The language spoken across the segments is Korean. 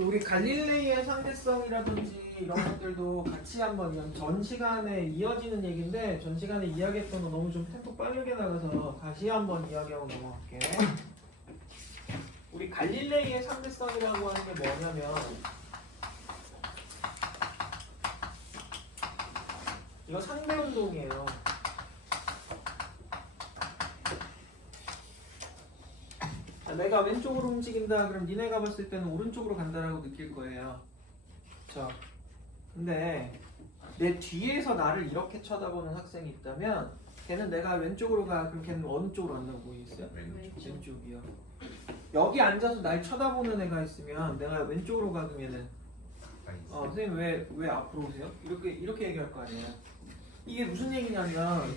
우리 갈릴레이의 상대성이라든지 이런 것들도 같이 한번 이런 전 시간에 이어지는 얘기인데 전 시간에 이야기했던 거 너무 좀 템포 빠르게 나가서 다시 한번 이야기하고 넘어갈게. 우리 갈릴레이의 상대성이라고 하는 게 뭐냐면 이거 상대 운동이에요. 내가 왼쪽으로 움직인다 그럼 니네가 봤을 때는 오른쪽으로 간다라고 느낄 거예요. 그쵸? 근데 내 뒤에서 나를 이렇게 쳐다보는 학생이 있다면 걔는 내가 왼쪽으로 가 그럼 걔는 어느 쪽으로 간다고 보이겠어요? 왼쪽이요. 여기 앉아서 날 쳐다보는 애가 있으면 내가 왼쪽으로 가 그러면은 선생님 왜 앞으로 오세요? 이렇게 얘기할 거 아니에요. 이게 무슨 얘기냐면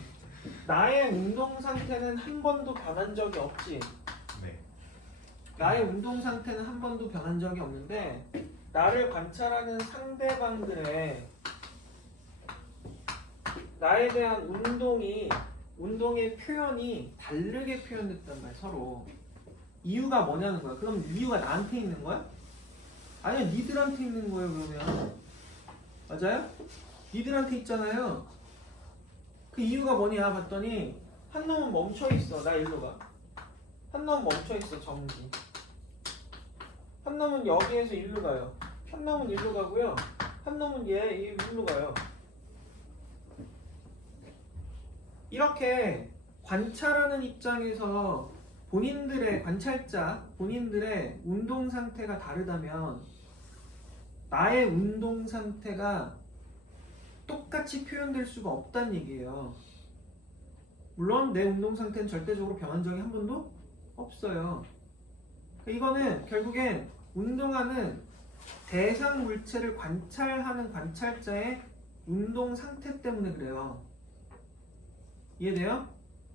나의 운동 상태는 한 번도 변한 적이 없지. 네. 나의 운동 상태는 한 번도 변한 적이 없는데 나를 관찰하는 상대방들의 나에 대한 운동의 표현이 다르게 표현됐단 말이야. 서로 이유가 뭐냐는 거야. 그럼 이유가 나한테 있는 거야? 아니야, 니들한테 있는 거예요. 그러면 맞아요? 니들한테 있잖아요. 그 이유가 뭐냐 봤더니 한 놈은 멈춰 있어. 나 일로 가. 한 놈은 멈춰 있어. 정지. 한 놈은 여기에서 일로 가요. 한 놈은 일로 가고요. 한 놈은 얘 일로 가요. 이렇게 관찰하는 입장에서 본인들의 운동 상태가 다르다면 나의 운동 상태가 똑같이 표현될 수가 없다는 얘기예요. 물론 내 운동 상태는 절대적으로 변한 적이 한 번도 없어요. 이거는 결국엔 운동하는 대상 물체를 관찰하는 관찰자의 운동 상태 때문에 그래요. 이해돼요?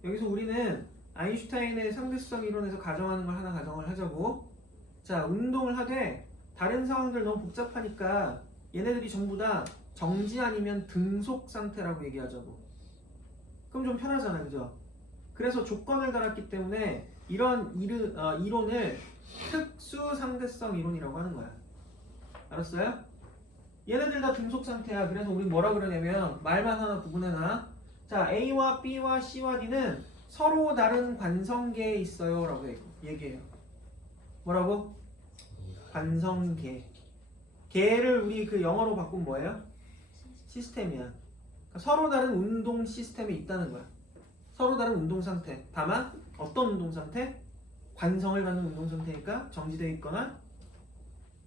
여기서 우리는 아인슈타인의 상대성 이론에서 가정하는 걸 하나 가정을 하자고. 자, 운동을 하되 다른 상황들 너무 복잡하니까 얘네들이 전부 다 정지 아니면 등속 상태라고 얘기하자고. 그럼 좀 편하잖아요, 그죠? 그래서 조건을 달았기 때문에 이런 이론을 특수 상대성 이론이라고 하는 거야. 알았어요? 얘네들 다 등속 상태야. 그래서 우리 뭐라 그러냐면 말만 하나 구분해놔. 자, A와 B와 C와 D는 서로 다른 관성계에 있어요 라고 얘기해요. 뭐라고? 관성계. 계를 우리 그 영어로 바꾸면 뭐예요? 시스템이야. 그러니까 서로 다른 운동 시스템이 있다는 거야. 서로 다른 운동 상태. 다만 어떤 운동 상태? 관성을 갖는 운동 상태니까 정지되어 있거나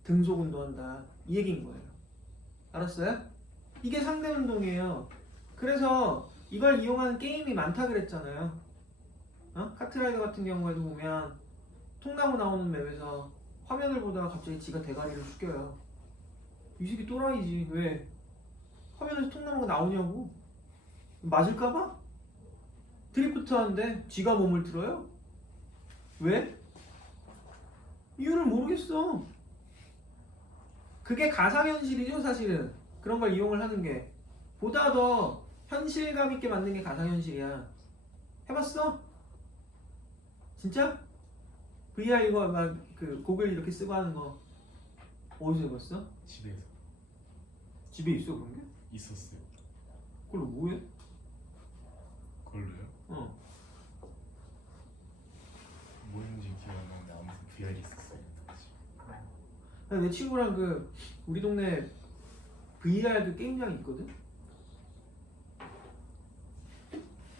등속 운동한다. 이 얘기인 거예요. 알았어요? 이게 상대 운동이에요. 그래서 이걸 이용하는 게임이 많다 그랬잖아요. 카트라이더 같은 경우에도 보면 통나무 나오는 맵에서 화면을 보다가 갑자기 지가 대가리를 숙여요. 이 새끼 또라이지. 왜? 화면에서 통나무가 나오냐고. 맞을까봐? 드리프트 하는데 지가 몸을 들어요? 왜? 이유를 모르겠어. 그게 가상현실이죠, 사실은. 그런 걸 이용을 하는 게. 보다 더 현실감 있게 만든 게 가상현실이야. 해봤어? 진짜? VR 이거 막 그 고글 이렇게 쓰고 하는 거 어디서 해봤어? 집에서 집에 있어 그런 게? 있었어요. 그걸로 뭐해? 그걸로요? 뭐였는지 기억 안 나는데 아무튼 VR 있었어요. 내 친구랑 그 우리 동네 VR 그 게임장이 있거든?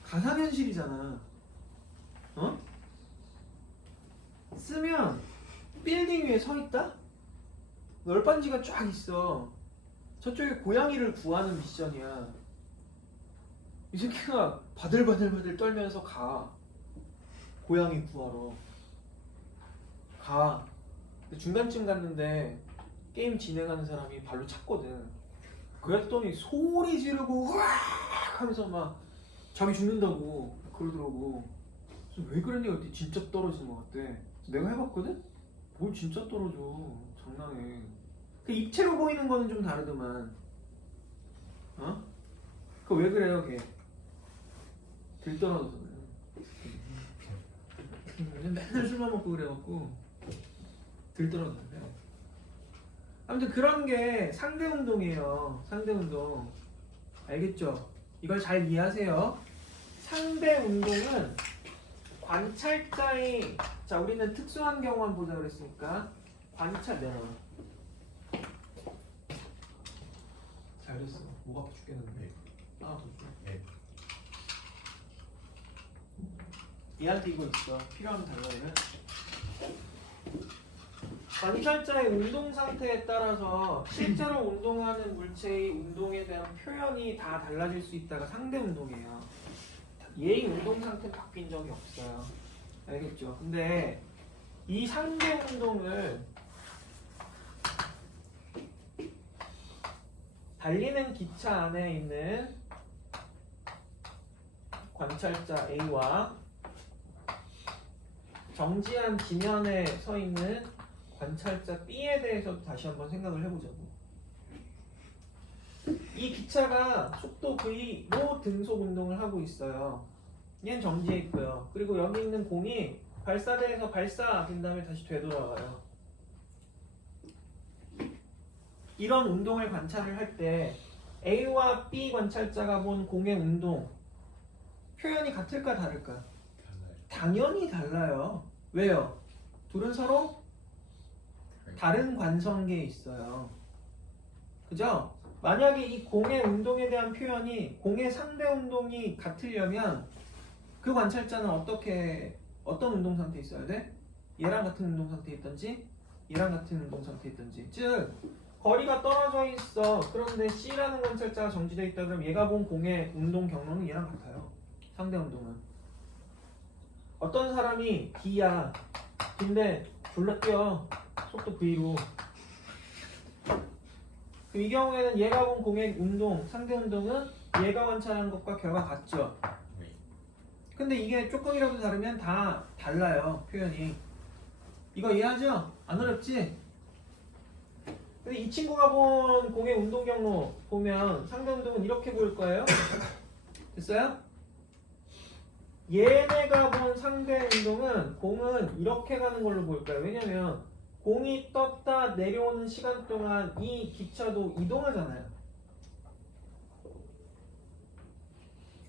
가상현실이잖아. 쓰면 빌딩 위에 서 있다? 널빤지가 쫙 있어. 저쪽에 고양이를 구하는 미션이야. 이 새끼가 바들바들 떨면서 가. 고양이 구하러 가. 중간쯤 갔는데 게임 진행하는 사람이 발로 찼거든. 그랬더니 소리 지르고 으악 하면서 막 자기 죽는다고 그러더라고. 그래서 왜 그랬니? 그랬더니 진짜 떨어지는 것 같대. 내가 해봤거든? 뭘 진짜 떨어져. 장난해. 그 입체로 보이는 거는 좀 다르더만. 그거 왜 그래요, 걔? 들떠나서 맨날 술만 먹고 그래갖고 들떠나서 그래. 아무튼 그런 게 상대 운동이에요. 상대 운동. 알겠죠? 이걸 잘 이해하세요. 상대 운동은 관찰자의, 자, 우리는 특수한 경우만 보자 그랬으니까 관찰 내놔. 잘했어. 목 아파 죽겠는데. 아, 더 줘. 네. 얘한테 이거 있어. 필요하면 달라면. 관찰자의 운동 상태에 따라서 실제로 운동하는 물체의 운동에 대한 표현이 다 달라질 수 있다가 상대 운동이에요. 얘의 운동 상태는 바뀐 적이 없어요. 알겠죠? 근데 이 상대 운동을 달리는 기차 안에 있는 관찰자 A와 정지한 지면에 서 있는 관찰자 B에 대해서도 다시 한번 생각을 해보자고. 이 기차가 속도 V로 등속 운동을 하고 있어요. 얘는 정지해 있고요. 그리고 여기 있는 공이 발사대에서 발사된 다음에 다시 되돌아와요. 이런 운동을 관찰을 할 때 A와 B 관찰자가 본 공의 운동 표현이 같을까 다를까? 달라요. 당연히 달라요. 왜요? 둘은 서로 다른 관성계에 있어요. 그죠? 만약에 이 공의 운동에 대한 표현이 공의 상대 운동이 같으려면 그 관찰자는 어떤 운동 상태에 있어야 돼? 얘랑 같은 운동 상태에 있든지 얘랑 같은 운동 상태에 있든지. 즉 거리가 떨어져 있어. 그런데 C라는 관찰자가 정지되어 있다 그러면 얘가 본 공의 운동 경로는 얘랑 같아요. 상대 운동은. 어떤 사람이 B야. 근데 졸라 뛰어. 속도 V로. 이 경우에는 얘가 본 공의 운동, 상대 운동은 얘가 관찰한 것과 결과 같죠. 네. 근데 이게 조금이라도 다르면 다 달라요. 표현이. 이거 이해하죠? 안 어렵지? 근데 이 친구가 본 공의 운동 경로 보면 상대 운동은 이렇게 보일 거예요. 됐어요? 얘네가 본 상대 운동은 공은 이렇게 가는 걸로 보일 거예요. 왜냐면 공이 떴다 내려오는 시간 동안 이 기차도 이동하잖아요.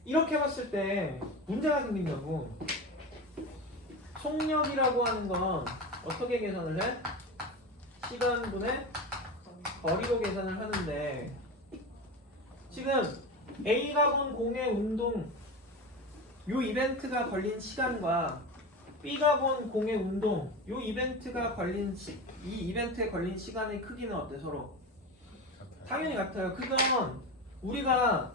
이렇게 봤을 때 문제가 생긴다고. 속력이라고 하는 건 어떻게 계산을 해? 시간분의 거리로 계산을 하는데 지금 A가 본 공의 운동 요 이벤트가 걸린 시간과 B가 본 공의 운동 요 이벤트가 걸린 이 이벤트에 걸린 시간의 크기는 어때 서로? 같아요. 당연히 같아요. 그건 우리가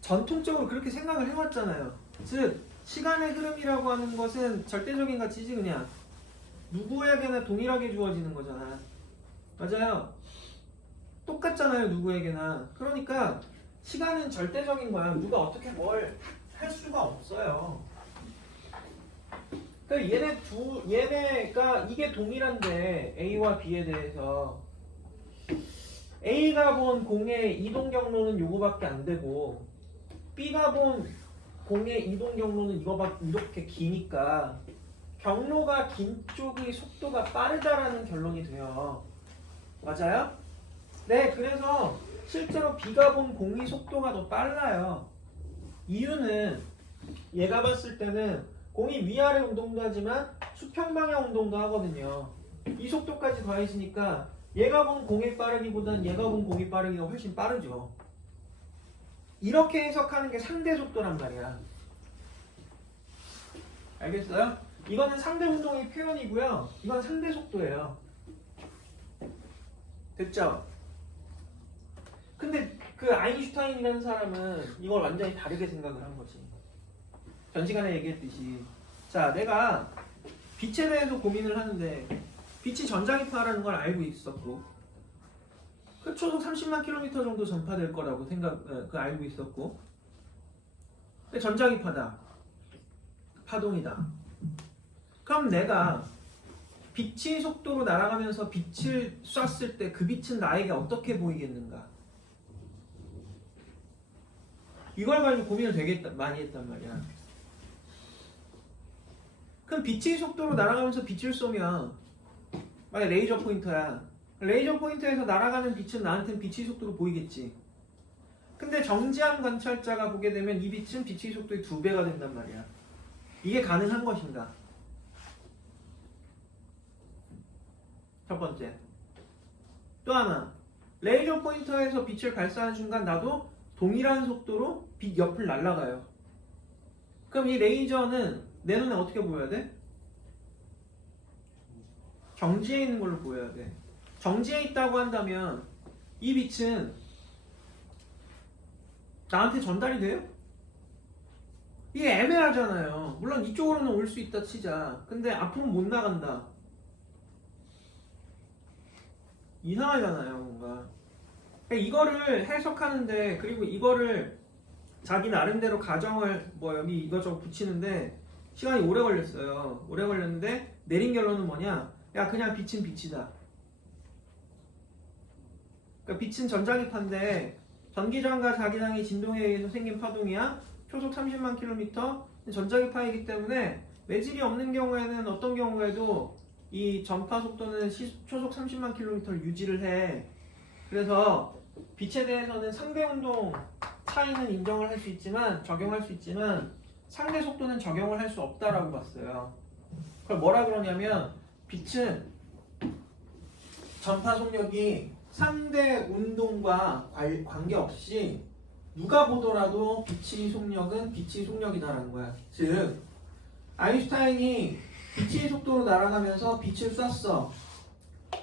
전통적으로 그렇게 생각을 해왔잖아요. 즉 시간의 흐름이라고 하는 것은 절대적인 가치지 그냥 누구에게나 동일하게 주어지는 거잖아. 맞아요. 똑같잖아요 누구에게나. 그러니까 시간은 절대적인 거야. 누가 어떻게 뭘 할 수가 없어요. 그러니까 얘네가 이게 동일한데 A와 B에 대해서 A가 본 공의 이동 경로는 요거밖에 안 되고 B가 본 공의 이동 경로는 이렇게 기니까 경로가 긴 쪽의 속도가 빠르다라는 결론이 돼요. 맞아요? 네, 그래서 실제로 B가 본 공의 속도가 더 빨라요. 이유는 얘가 봤을 때는 공이 위아래 운동도 하지만 수평 방향 운동도 하거든요. 이 속도까지 더해지니까 얘가 본 공의 빠르기보다는 얘가 본 공의 빠르기가 훨씬 빠르죠. 이렇게 해석하는 게 상대 속도란 말이야. 알겠어요? 이거는 상대 운동의 표현이고요. 이건 상대 속도예요. 됐죠? 근데 그 아인슈타인이라는 사람은 이걸 완전히 다르게 생각을 한 거지. 전 시간에 얘기했듯이 자 내가 빛에 대해서 고민을 하는데 빛이 전자기파라는 걸 알고 있었고 그 초속 30만 킬로미터 정도 전파될 거라고 알고 있었고 근데 전자기파다 파동이다. 그럼 내가 빛의 속도로 날아가면서 빛을 쐈을 때 그 빛은 나에게 어떻게 보이겠는가? 이걸 가지고 고민을 되게 많이 했단 말이야. 그럼 빛의 속도로 날아가면서 빛을 쏘면 만약 레이저 포인터야. 레이저 포인터에서 날아가는 빛은 나한테는 빛의 속도로 보이겠지. 근데 정지한 관찰자가 보게 되면 이 빛은 빛의 속도의 2배가 된단 말이야. 이게 가능한 것인가? 첫 번째. 또 하나. 레이저 포인터에서 빛을 발사하는 순간 나도 동일한 속도로 빛 옆을 날아가요. 그럼 이 레이저는 내 눈에 어떻게 보여야 돼? 정지해 있는 걸로 보여야 돼. 정지해 있다고 한다면 이 빛은 나한테 전달이 돼요? 이게 애매하잖아요. 물론 이쪽으로는 올 수 있다 치자. 근데 앞으로 못 나간다. 이상하잖아요, 뭔가. 그러니까 이거를 해석하는데, 그리고 이거를 자기 나름대로 가정을 뭐 여기 이것저것 붙이는데 시간이 오래 걸렸어요. 오래 걸렸는데 내린 결론은 뭐냐? 야, 그냥 빛은 빛이다. 그러니까 빛은 전자기파인데 전기장과 자기장의 진동에 의해서 생긴 파동이야. 초속 30만 킬로미터. 전자기파이기 때문에 매질이 없는 경우에는 어떤 경우에도 이 전파 속도는 초속 30만 킬로미터를 유지를 해. 그래서 빛에 대해서는 상대 운동 차이는 인정을 할 수 있지만, 적용할 수 있지만 상대 속도는 적용을 할 수 없다라고 봤어요. 그걸 뭐라 그러냐면 빛은 전파 속력이 상대 운동과 관계없이 누가 보더라도 빛의 속력은 빛의 속력이다라는 거야. 즉 아인슈타인이 빛의 속도로 날아가면서 빛을 쐈어.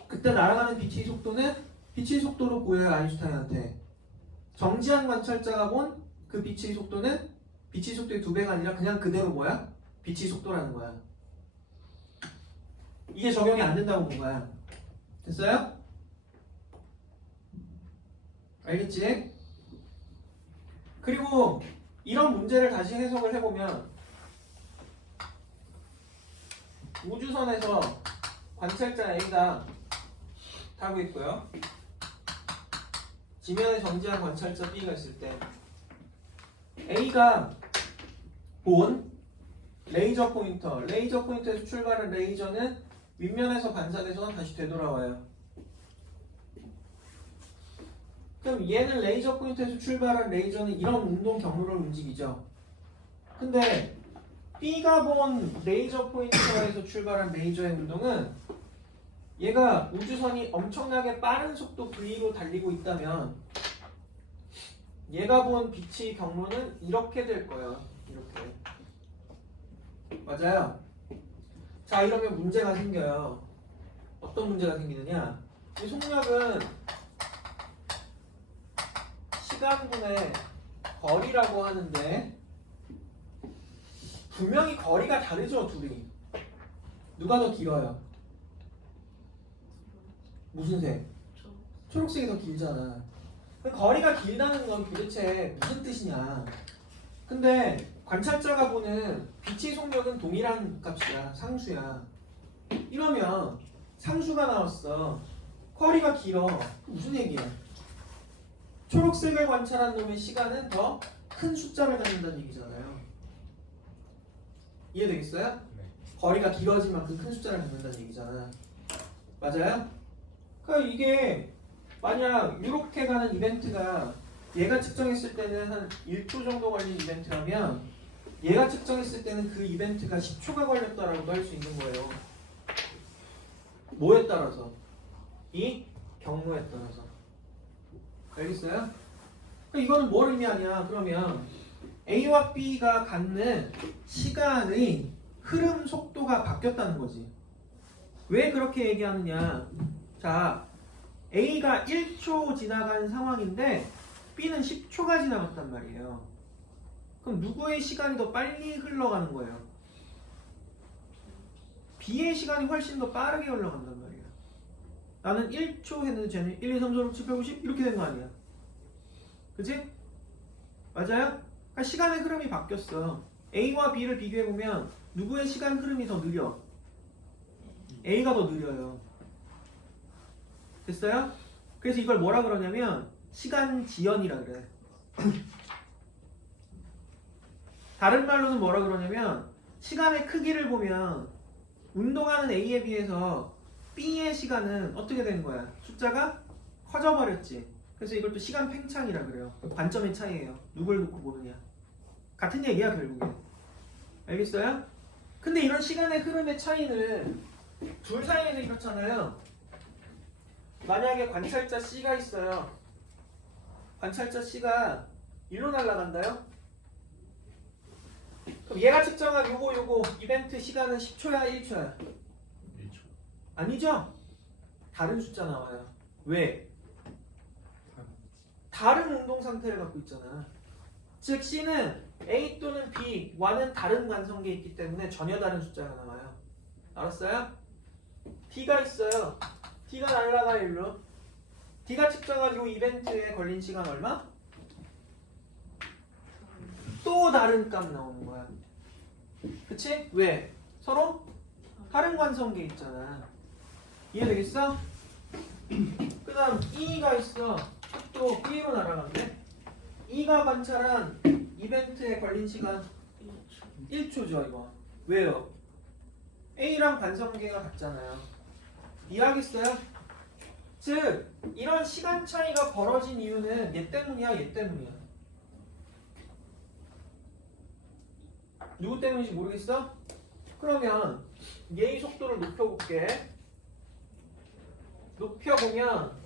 그때 날아가는 빛의 속도는 빛의 속도로 보여요, 아인슈타인한테. 정지한 관찰자가 본 그 빛의 속도는 빛의 속도의 2배가 아니라 그냥 그대로 뭐야? 빛의 속도라는 거야. 이게 적용이 안 된다고 본 거야. 됐어요? 알겠지? 그리고 이런 문제를 다시 해석을 해보면 우주선에서 관찰자 A가 타고 있고요. 지면에 정지한 관찰자 B가 있을 때 A가 본 레이저 포인터에서 출발한 레이저는 윗면에서 반사돼서 다시 되돌아와요. 그럼 얘는 레이저 포인터에서 출발한 레이저는 이런 운동 경로를 움직이죠. 근데 B가 본 레이저 포인터에서 출발한 레이저의 운동은 얘가 우주선이 엄청나게 빠른 속도 V로 달리고 있다면 얘가 본 빛의 경로는 이렇게 될 거예요. 이렇게. 맞아요? 자, 이러면 문제가 생겨요. 어떤 문제가 생기느냐? 이 속력은 시간분의 거리라고 하는데 분명히 거리가 다르죠, 둘이. 누가 더 길어요? 무슨 색? 초록색이 더 길잖아. 거리가 길다는 건 도대체 무슨 뜻이냐? 근데 관찰자가 보는 빛의 속력은 동일한 값이야. 상수야. 이러면 상수가 나왔어. 거리가 길어. 무슨 얘기야? 초록색을 관찰한 놈의 시간은 더 큰 숫자를 갖는다는 얘기잖아요. 이해되겠어요? 네. 거리가 길어진 만큼 큰 숫자를 갖는다는 얘기잖아. 맞아요? 그러니까 이게 만약 이렇게 가는 이벤트가 얘가 측정했을 때는 한 1초 정도 걸린 이벤트라면 얘가 측정했을 때는 그 이벤트가 10초가 걸렸다라고도 할 수 있는 거예요. 뭐에 따라서? 이 경로에 따라서. 알겠어요? 그러니까 이거는 뭘 의미하냐? 그러면 A와 B가 갖는 시간의 흐름 속도가 바뀌었다는 거지. 왜 그렇게 얘기하느냐? 자, A가 1초 지나간 상황인데 B는 10초가 지나갔단 말이에요. 그럼 누구의 시간이 더 빨리 흘러가는 거예요? B의 시간이 훨씬 더 빠르게 흘러간단 말이에요. 나는 1초 했는데 쟤는 1, 2, 3, 4, 5, 6, 7, 8, 9, 10 이렇게 된 거 아니야? 그치? 맞아요? 그러니까 시간의 흐름이 바뀌었어. A와 B를 비교해보면 누구의 시간 흐름이 더 느려? A가 더 느려요. 됐어요? 그래서 이걸 뭐라 그러냐면 시간 지연이라 그래. 다른 말로는 뭐라 그러냐면 시간의 크기를 보면 운동하는 A에 비해서 B의 시간은 어떻게 되는 거야? 숫자가 커져버렸지. 그래서 이걸 또 시간 팽창이라 그래요. 관점의 차이예요. 누굴 놓고 보느냐. 같은 얘기야 결국에. 알겠어요? 근데 이런 시간의 흐름의 차이는 둘 사이에서 이렇잖아요. 만약에 관찰자 C가 있어요. 관찰자 C가 일로 날아간다요? 그럼 얘가 측정한 요거 이벤트 시간은 10초야 1초야? 1초. 아니죠? 다른 숫자 나와요. 왜? 다른 운동 상태를 갖고 있잖아. 즉 C는 A 또는 B와는 다른 관성계에 있기 때문에 전혀 다른 숫자가 나와요. 알았어요? D가 있어요. D가 날아가 일로. D가 측정한 요 이벤트에 걸린 시간 얼마? 또 다른 값 나오는 거야. 그치? 왜? 서로 다른 관성계 있잖아. 이해되겠어? 그 다음 E가 있어. 또 B로 날아간대. E가 관찰한 이벤트에 걸린 시간 1초죠 이거. 왜요? A랑 관성계가 같잖아요. 이해하겠어요? 즉 이런 시간 차이가 벌어진 이유는 얘 때문이야 얘 때문이야. 누구 때문인지 모르겠어? 그러면 얘의 속도를 높여볼게. 높여보면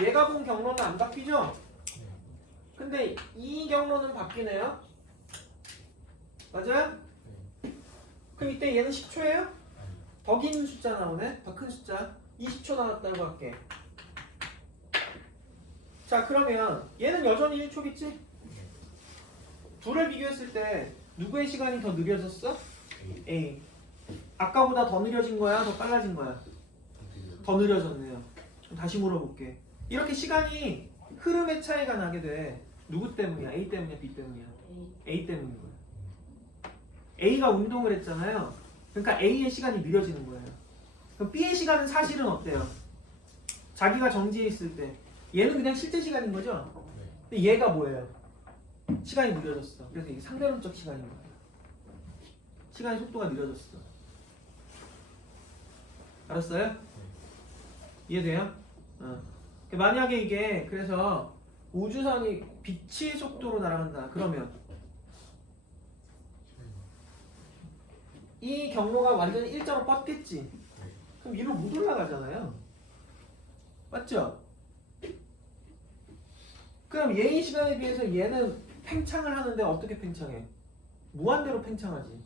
얘가 본 경로는 안 바뀌죠? 근데 이 경로는 바뀌네요? 맞아요? 그럼 이때 얘는 10초예요? 더 긴 숫자 나오네? 더 큰 숫자 20초 나왔다고 할게. 자 그러면 얘는 여전히 1초겠지? 둘을 비교했을 때 누구의 시간이 더 느려졌어? A. 아까보다 더 느려진 거야? 더 빨라진 거야? 더 느려졌네요. 그럼 다시 물어볼게. 이렇게 시간이 흐름의 차이가 나게 돼. 누구 때문이야? A 때문이야? B 때문이야? A 때문인 거야. A가 운동을 했잖아요. 그러니까 A의 시간이 느려지는 거예요. 그럼 B의 시간은 사실은 어때요? 자기가 정지해 있을 때 얘는 그냥 실제 시간인 거죠? 근데 얘가 뭐예요? 시간이 느려졌어. 그래서 이게 상대론적 시간인 거예요. 시간의 속도가 느려졌어. 알았어요? 이해돼요? 만약에 이게 그래서 우주선이 빛의 속도로 날아간다. 그러면 이 경로가 완전히 일자로 뻗겠지. 그럼 위로 못 올라가잖아요. 맞죠? 그럼 얘의 시간에 비해서 얘는 팽창을 하는데 어떻게 팽창해? 무한대로 팽창하지.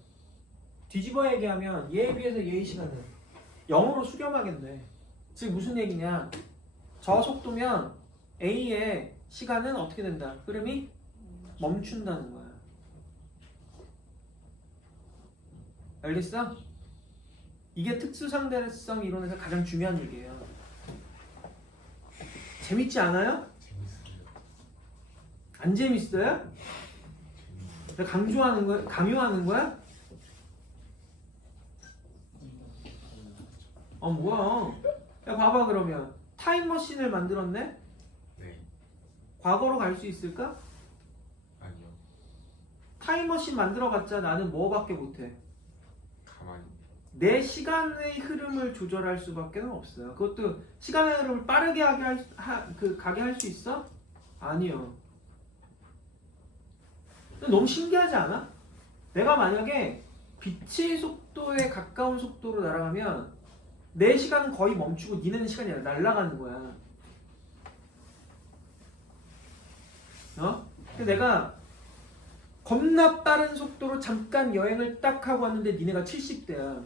뒤집어 얘기하면 얘에 비해서 얘의 시간은 0으로 수렴하겠네. 즉 무슨 얘기냐? 저 속도면 A의 시간은 어떻게 된다? 흐름이 멈춘다는 거야. 알겠어? 이게 특수상대성 이론에서 가장 중요한 얘기예요. 재밌지 않아요? 재밌어요. 안 재밌어요? 내가 강조하는 거야? 강요하는 거야? 뭐야? 야 봐봐 그러면 타임머신을 만들었네? 네. 과거로 갈 수 있을까? 아니요. 타임머신 만들어봤자 나는 뭐밖에 못해? 가만히. 내 시간의 흐름을 조절할 수밖에 없어요. 그것도 시간의 흐름을 빠르게 가게 할 수 있어? 아니요. 너무 신기하지 않아? 내가 만약에 빛의 속도에 가까운 속도로 날아가면 내 시간은 거의 멈추고 니네는 시간이 날아가는 거야. 근데 내가 겁나 빠른 속도로 잠깐 여행을 딱 하고 왔는데 니네가 70대야.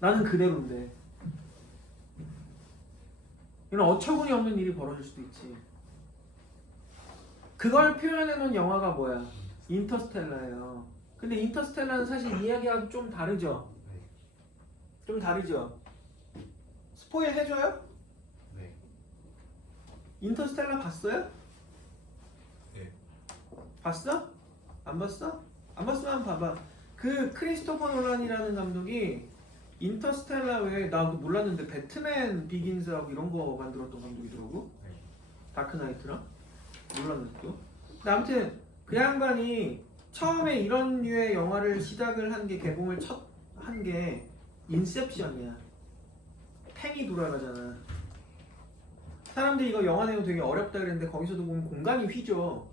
나는 그대로인데. 이런 어처구니 없는 일이 벌어질 수도 있지. 그걸 표현해놓은 영화가 뭐야? 인터스텔라예요. 근데 인터스텔라는 사실 이야기하고 좀 다르죠? 좀 다르죠? 스포일 해줘요? 네. 인터스텔라 봤어요? 네. 봤어? 안 봤어? 안 봤으면 한번 봐봐. 그 크리스토퍼 놀란이라는 감독이 인터스텔라 외에 나도 몰랐는데 배트맨 비긴즈하고 이런 거 만들었던 감독이더라고. 네. 다크나이트랑 몰랐네 또. 근데 아무튼 그 양반이 처음에 이런 류의 영화를 시작을 한 게 개봉을 첫 한 게 인셉션이야. 팽이 돌아가잖아. 사람들이 이거 영화 내용 되게 어렵다 그랬는데 거기서도 보면 공간이 휘죠.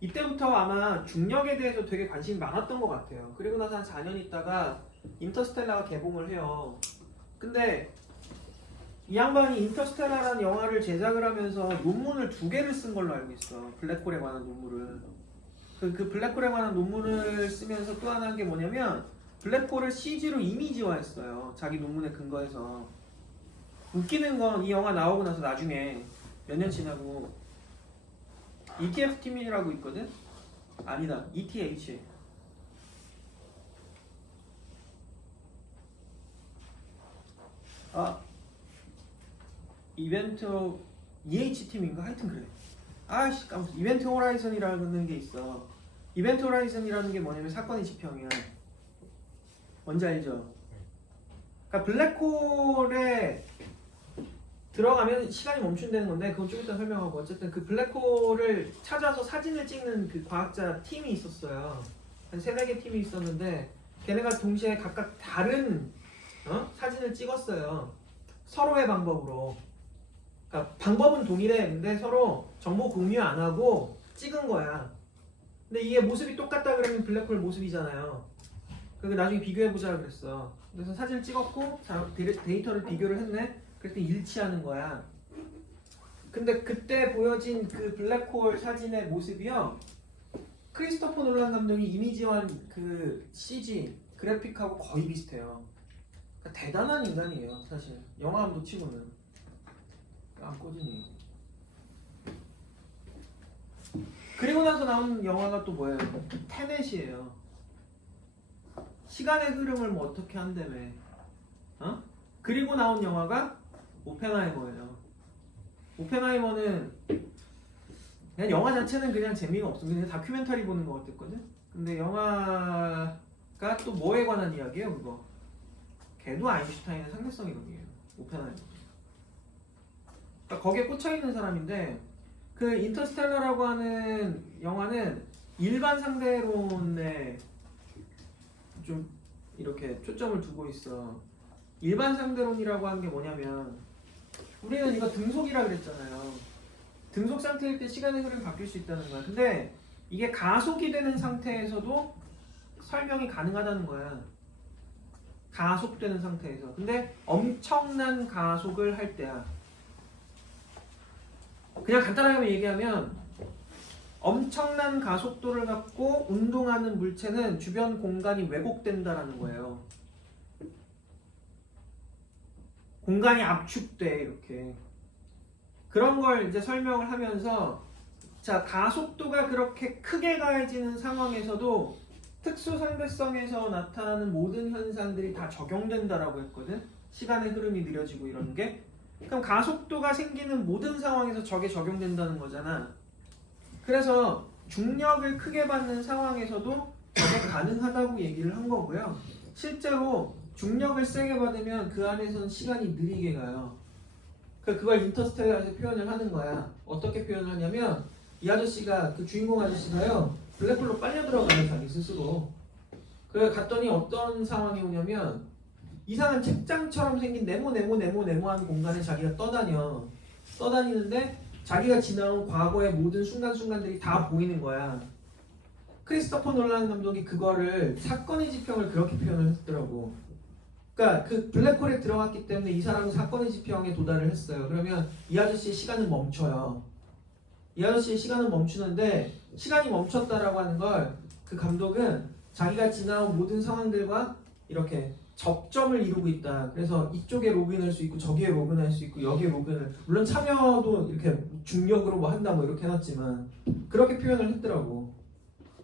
이때부터 아마 중력에 대해서 되게 관심이 많았던 것 같아요. 그리고 나서 한 4년 있다가 인터스텔라가 개봉을 해요. 근데 이 양반이 인터스텔라라는 영화를 제작을 하면서 논문을 2개를 쓴 걸로 알고 있어. 블랙홀에 관한 논문을. 그 블랙홀에 관한 논문을 쓰면서 또 하나 한 게 뭐냐면 블랙홀을 CG로 이미지화했어요. 자기 논문에 근거해서. 웃기는 건 이 영화 나오고 나서 나중에 몇 년 지나고 ETF 팀이라고 있거든? 아니다. ETH. 이벤트 EH 팀인가? 하여튼 그래. 아이씨 깜짝. 이벤트 호라이즌이라는 게 있어. 이벤트 호라이즌이라는 게 뭐냐면 사건의 지평이야. 뭔지 알죠? 그러니까 블랙홀에 들어가면 시간이 멈춘다는 건데 그건 좀 이따 설명하고 어쨌든 그 블랙홀을 찾아서 사진을 찍는 그 과학자 팀이 있었어요. 한 3-4개 팀이 있었는데 걔네가 동시에 각각 다른 사진을 찍었어요. 서로의 방법으로. 그러니까 방법은 동일해. 근데 서로 정보 공유 안 하고 찍은 거야. 근데 이게 모습이 똑같다 그러면 블랙홀 모습이잖아요. 그래서 나중에 비교해보자 그랬어. 그래서 사진을 찍었고 데이터를 비교를 했네. 그랬더니 일치하는 거야. 근데 그때 보여진 그 블랙홀 사진의 모습이요. 크리스토퍼 놀란 감독이 이미지한 그 CG 그래픽하고 거의 비슷해요. 그러니까 대단한 인간이에요, 사실. 영화 감독 치고는. 안 꺼지니. 그리고 나서 나온 영화가 또 뭐예요? 테넷이에요. 시간의 흐름을 뭐 어떻게 한다며. 그리고 나온 영화가 오펜하이머예요. 오펜하이머는 그냥 영화 자체는 그냥 재미가 없습니다. 그냥 다큐멘터리 보는 것 같았거든. 근데 영화가 또 뭐에 관한 이야기예요, 그거? 걔도 아인슈타인의 상대성 이론이에요. 오펜하이머. 그러니까 거기에 꽂혀 있는 사람인데 그 인터스텔라라고 하는 영화는 일반 상대론에 좀 이렇게 초점을 두고 있어. 일반 상대론이라고 하는 게 뭐냐면 우리는 이거 등속이라 그랬잖아요. 등속 상태일 때 시간의 흐름이 바뀔 수 있다는 거야. 근데 이게 가속이 되는 상태에서도 설명이 가능하다는 거야. 가속되는 상태에서. 근데 엄청난 가속을 할 때야. 그냥 간단하게 얘기하면 엄청난 가속도를 갖고 운동하는 물체는 주변 공간이 왜곡된다라는 거예요. 공간이 압축돼 이렇게. 그런 걸 이제 설명을 하면서 자 가속도가 그렇게 크게 가해지는 상황에서도 특수 상대성에서 나타나는 모든 현상들이 다 적용된다라고 했거든. 시간의 흐름이 느려지고 이런 게. 그럼 가속도가 생기는 모든 상황에서 저게 적용된다는 거잖아. 그래서 중력을 크게 받는 상황에서도 저게 가능하다고 얘기를 한 거고요. 실제로 중력을 세게 받으면 그 안에서는 시간이 느리게 가요. 그걸 인터스텔라에서 표현을 하는 거야. 어떻게 표현을 하냐면 이 아저씨가 그 주인공 아저씨가요 블랙홀로 빨려 들어가요 자기 스스로. 그래 갔더니 어떤 상황이 오냐면 이상한 책장처럼 생긴 네모한 공간에 자기가 떠다니는데 자기가 지나온 과거의 모든 순간순간들이 다 보이는 거야. 크리스토퍼 놀란 감독이 그거를 사건의 지평을 그렇게 표현을 했더라고. 그러니까 그 블랙홀에 들어갔기 때문에 이 사람은 사건의 지평에 도달을 했어요. 그러면 이 아저씨의 시간은 멈춰요. 이 아저씨의 시간은 멈추는데 시간이 멈췄다라고 하는 걸 그 감독은 자기가 지나온 모든 상황들과 이렇게 접점을 이루고 있다. 그래서 이쪽에 로그인할 수 있고 저기에 로그인할 수 있고 여기에 로그인을 물론 참여도 이렇게 중력으로 뭐 한다 뭐 이렇게 해놨지만 그렇게 표현을 했더라고.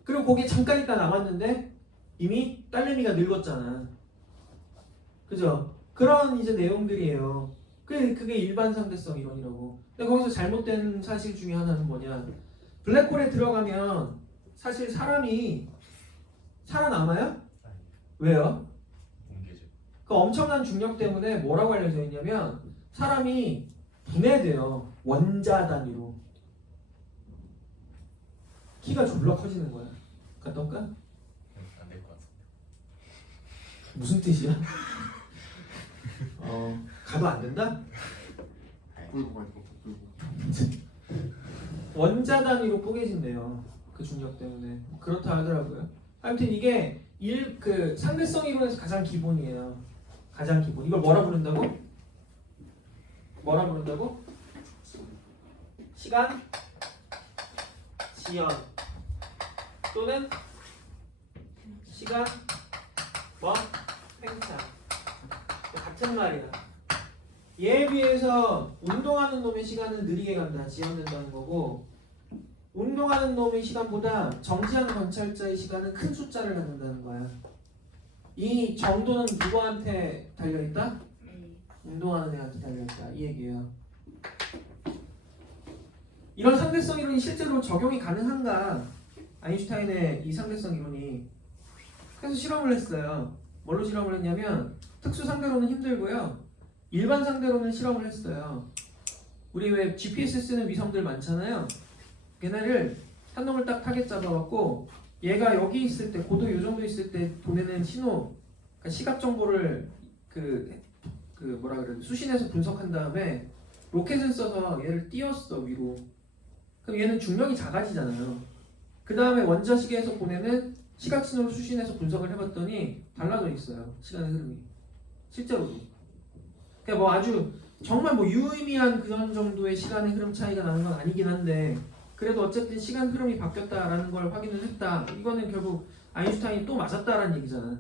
그리고 거기에 잠깐 있다 남았는데 이미 딸내미가 늙었잖아. 그죠? 그런 이제 내용들이에요. 그게 일반 상대성 이론이라고. 근데 거기서 잘못된 사실 중에 하나는 뭐냐? 블랙홀에 들어가면 사실 사람이 살아남아요? 왜요? 그 엄청난 중력 때문에 뭐라고 알려져 있냐면 사람이 분해돼요. 원자 단위로. 키가 졸라 커지는 거야. 갔다 올까? 안 될 것 같습니다. 무슨 뜻이야? 가도 그거 안 된다? 뿔고 가지고 뿔고. 원자 단위로 뽀개진대요. 그 중력 때문에. 그렇다 하더라고요. 아무튼 이게 그 상대성 이론에서 가장 기본이에요. 가장 기본. 이걸 뭐라 부른다고? 뭐라 부른다고? 시간 지연 또는 시간 뭐? 팽창. 같은 말이야. 얘에 비해서 운동하는 놈의 시간은 느리게 간다. 지연된다는 거고, 운동하는 놈의 시간보다 정지한 관찰자의 시간은 큰 숫자를 갖는다는 거야. 이 정도는 누구한테 달려있다? 운동하는 애한테 달려있다. 이 얘기예요. 이런 상대성 이론이 실제로 적용이 가능한가? 아인슈타인의 이 상대성 이론이. 그래서 실험을 했어요. 뭘로 실험을 했냐면 특수 상대로는 힘들고요. 일반 상대로는 실험을 했어요. 우리 왜 GPS 쓰는 위성들 많잖아요. 걔네를 한 놈을 딱 타겟 잡아갖고 얘가 여기 있을 때 고도 요 정도 있을 때 보내는 신호, 그러니까 시각 정보를 그 뭐라 그래 수신해서 분석한 다음에 로켓을 써서 얘를 띄웠어 위로. 그럼 얘는 중력이 작아지잖아요. 그 다음에 원자시계에서 보내는 시각 신호를 수신해서 분석을 해봤더니 달라져 있어요. 시간의 흐름이 실제로도. 그러니까 뭐 아주 정말 뭐 유의미한 그런 정도의 시간의 흐름 차이가 나는 건 아니긴 한데 그래도 어쨌든 시간 흐름이 바뀌었다라는 걸 확인을 했다. 이거는 결국 아인슈타인이 또 맞았다라는 얘기잖아.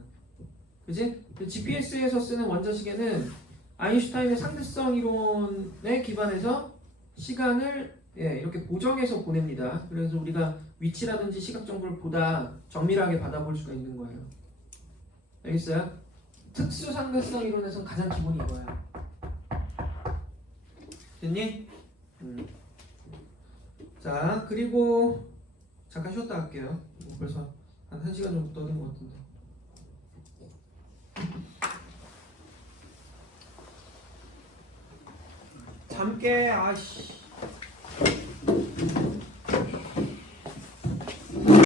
그지? GPS에서 쓰는 원자시계는 아인슈타인의 상대성 이론에 기반해서 시간을 이렇게 보정해서 보냅니다. 그래서 우리가 위치라든지 시각 정보를 보다 정밀하게 받아볼 수가 있는 거예요. 알겠어요? 특수 상대성 이론에서는 가장 기본이 이거야. 됐니? 자, 그리고 잠깐 쉬었다 갈게요. 벌써 한 1시간 정도 떠든 것 같은데. 잠 깨. 아이씨.